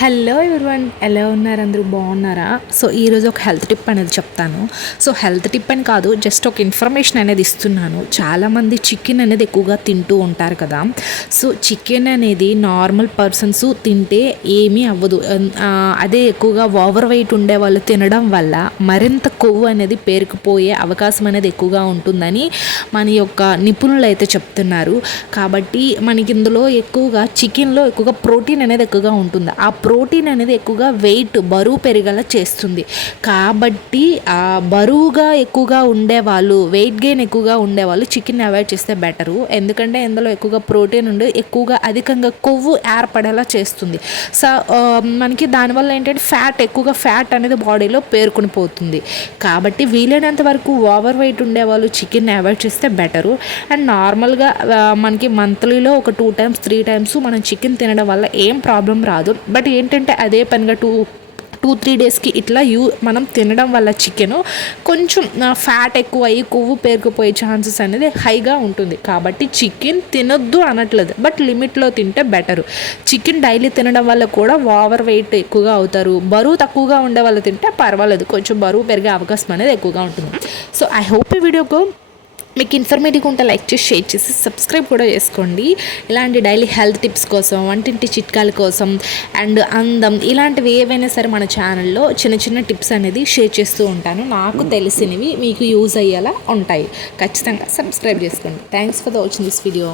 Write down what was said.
Hello everyone, ఎలా ఉన్నారు? అందరూ బాగున్నారా? సో ఈరోజు ఒక హెల్త్ టిప్ అనేది చెప్తాను. సో హెల్త్ టిప్ అని కాదు, జస్ట్ ఒక ఇన్ఫర్మేషన్ అనేది ఇస్తున్నాను. చాలామంది చికెన్ అనేది ఎక్కువగా తింటూ ఉంటారు కదా. సో చికెన్ అనేది నార్మల్ పర్సన్స్ తింటే ఏమీ అవ్వదు. అదే ఎక్కువగా ఓవర్ వెయిట్ ఉండే వాళ్ళు తినడం వల్ల మరింత కొవ్వు అనేది పేరుకుపోయే అవకాశం అనేది ఎక్కువగా ఉంటుందని మన యొక్క నిపుణులు అయితే చెప్తున్నారు. కాబట్టి మనకి ఇందులో ఎక్కువగా చికెన్లో ఎక్కువగా ప్రోటీన్ అనేది ఎక్కువగా ఉంటుంది. ఆ ప్రోటీన్ అనేది ఎక్కువగా బరువు పెరిగేలా చేస్తుంది. కాబట్టి ఆ బరువుగా ఎక్కువగా ఉండేవాళ్ళు, వెయిట్ గెయిన్ ఎక్కువగా ఉండేవాళ్ళు చికెన్ అవాయిడ్ చేస్తే బెటరు. ఎందుకంటే ఇందులో ఎక్కువగా ప్రోటీన్ ఉండి ఎక్కువగా అధికంగా కొవ్వు ఏర్పడేలా చేస్తుంది. సో మనకి దానివల్ల ఏంటంటే ఎక్కువగా ఫ్యాట్ అనేది బాడీలో పేరుకొని పోతుంది. కాబట్టి వీలైనంత వరకు ఓవర్ వెయిట్ ఉండేవాళ్ళు చికెన్ అవాయిడ్ చేస్తే బెటరు. అండ్ నార్మల్గా మనకి మంత్లీలో ఒక 2 times 3 times మనం చికెన్ తినడం వల్ల ఏం ప్రాబ్లం రాదు. బట్ ఏంటంటే అదే పనిగా 2-3 daysకి ఇట్లా మనం తినడం వల్ల చికెను కొంచెం ఫ్యాట్ ఎక్కువ అయ్యి కొవ్వు పేరుకుపోయే ఛాన్సెస్ అనేది హైగా ఉంటుంది. కాబట్టి చికెన్ తినొద్దు అనట్లేదు, బట్ లిమిట్లో తింటే బెటరు. చికెన్ డైలీ తినడం వల్ల కూడా ఓవర్ వెయిట్ ఎక్కువగా అవుతారు. బరువు తక్కువగా ఉండే వాళ్ళు తింటే పర్వాలేదు, కొంచెం బరువు పెరిగే అవకాశం అనేది ఎక్కువగా ఉంటుంది. సో ఐ హోప్ ఈ వీడియోకు మీకు ఇన్ఫర్మేటివ్గా ఉంటే లైక్ చేసి, షేర్ చేసి, సబ్స్క్రైబ్ కూడా చేసుకోండి. ఇలాంటి డైలీ హెల్త్ టిప్స్ కోసం, వంటింటి చిట్కాల కోసం అండ్ అందం ఇలాంటివి ఏవైనా సరే మన ఛానల్లో చిన్న చిన్న టిప్స్ అనేది షేర్ చేస్తూ ఉంటాను. నాకు తెలిసినవి మీకు యూజ్ అయ్యేలా ఉంటాయి. ఖచ్చితంగా సబ్స్క్రైబ్ చేసుకోండి. Thanks for watching this video.